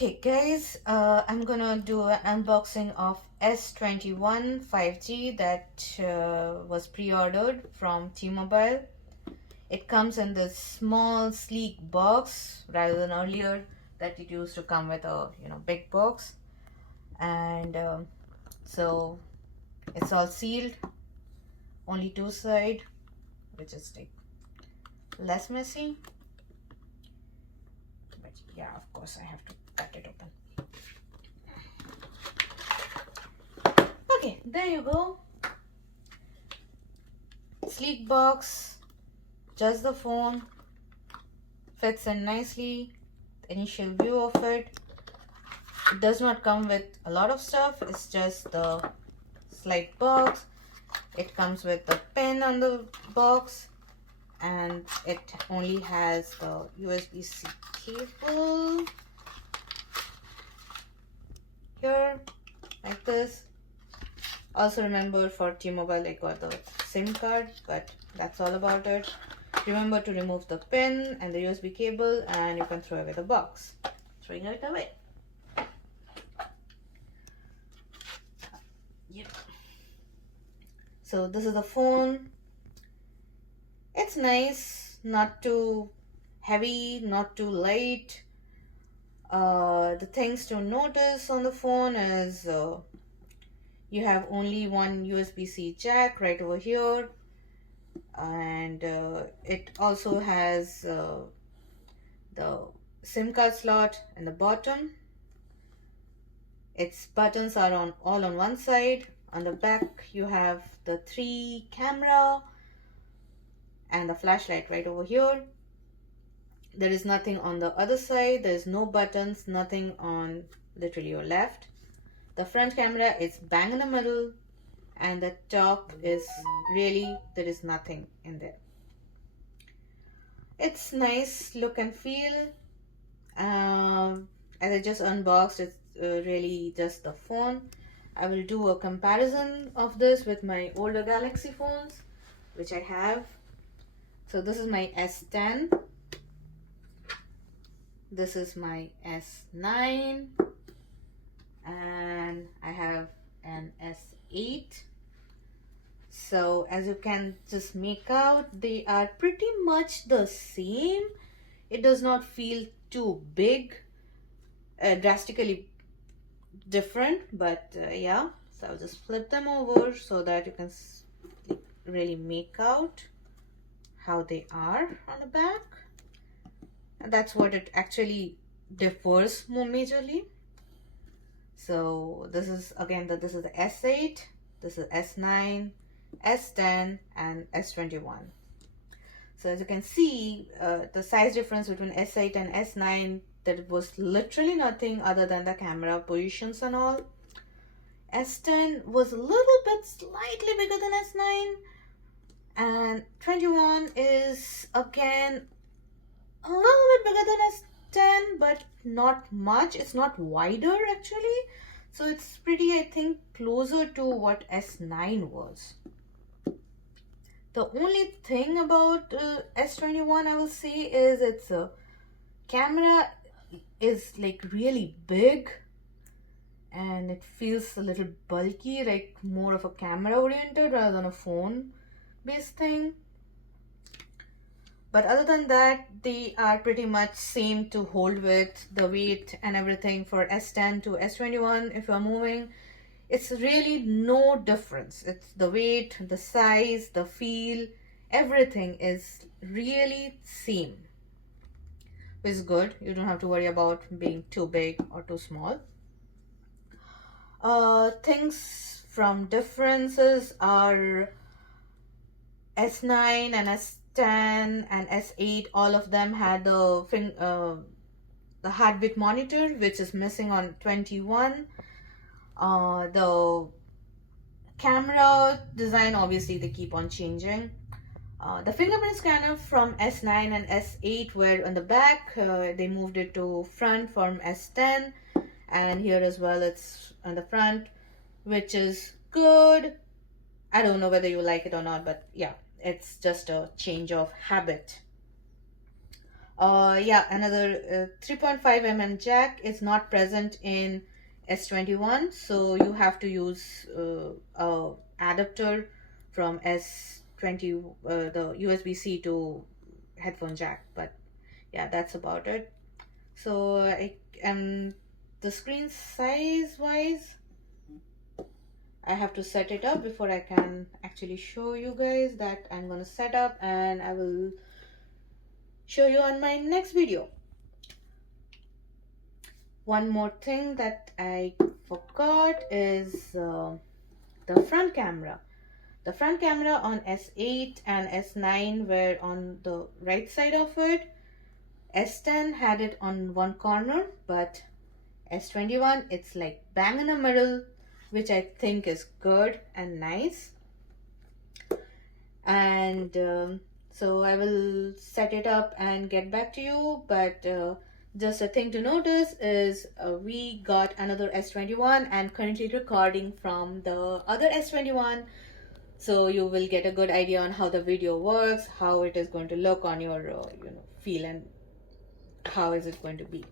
Okay guys, I'm gonna do an unboxing of S21 5G that was pre-ordered from T-Mobile. It comes in this small sleek box rather than earlier that it used to come with a big box. And so it's all sealed, only two side, which is like less messy. But yeah, of course I have to cut it open. Okay, there you go. Sleek box, just the phone, fits in nicely. The initial view of it. It does not come with a lot of stuff, it's just the slight box. It comes with the pin on the box, and it only has the USB-C cable here, like this. Also remember, for T-Mobile I got the SIM card, but that's all about it. Remember to remove the pin and the USB cable, and you can throw away the box. Throwing it away. Yep. So this is the phone. It's nice, not too heavy, not too light. The things to notice on the phone is you have only one USB-C jack right over here, and it also has the SIM card slot in the bottom. Its buttons are all on one side. On the back you have the 3 camera and the flashlight right over here. There is nothing on the other side. There is no buttons, nothing on literally your left. The front camera is bang in the middle, and the top is really, there is nothing in there. It's nice look and feel. As I just unboxed, it's really just the phone. I will do a comparison of this with my older Galaxy phones, which I have. So this is my S10. This is my S9. And I have an S8. So as you can just make out, they are pretty much the same. It does not feel too big, drastically different, but yeah. So I'll just flip them over so that you can really make out how they are on the back. And that's what it actually differs more majorly. So this is again this is the S8, this is S9, S10 and S21. So as you can see, the size difference between S8 and S9, that was literally nothing other than the camera positions and all. S10 was a little bit slightly bigger than S9, and 21 is again a little bit bigger than S10, but not much. It's not wider actually, so it's pretty, I think, closer to what S9 was. The only thing about S21 I will say is its camera is like really big, and it feels a little bulky, like more of a camera oriented rather than a phone based thing. But other than that, they are pretty much same to hold with. The weight and everything for S10 to S21, if you're moving, it's really no difference. It's the weight, the size, the feel, everything is really same, which is good. You don't have to worry about being too big or too small. Things from differences are S9 and S10 and S8, all of them had the heartbeat monitor, which is missing on 21. The camera design, obviously they keep on changing. The fingerprint scanner from S9 and S8 were on the back. They moved it to front from S10, and here as well it's on the front, which is good. I don't know whether you like it or not, but yeah, it's just a change of habit. Yeah, another 3.5 mm jack is not present in S21, so you have to use a adapter from S20, the USB-C to headphone jack. But yeah, that's about it. So I am the screen size wise, I have to set it up before I can actually show you guys that I'm gonna set up, and I will show you on my next video. One more thing that I forgot is the front camera. The front camera on S8 and S9 were on the right side of it. S10 had it on one corner, but S21 it's like bang in the middle, which I think is good and nice. And so I will set it up and get back to you, but just a thing to notice is we got another S21 and currently recording from the other S21, so you will get a good idea on how the video works, how it is going to look on your feel, and how is it going to be.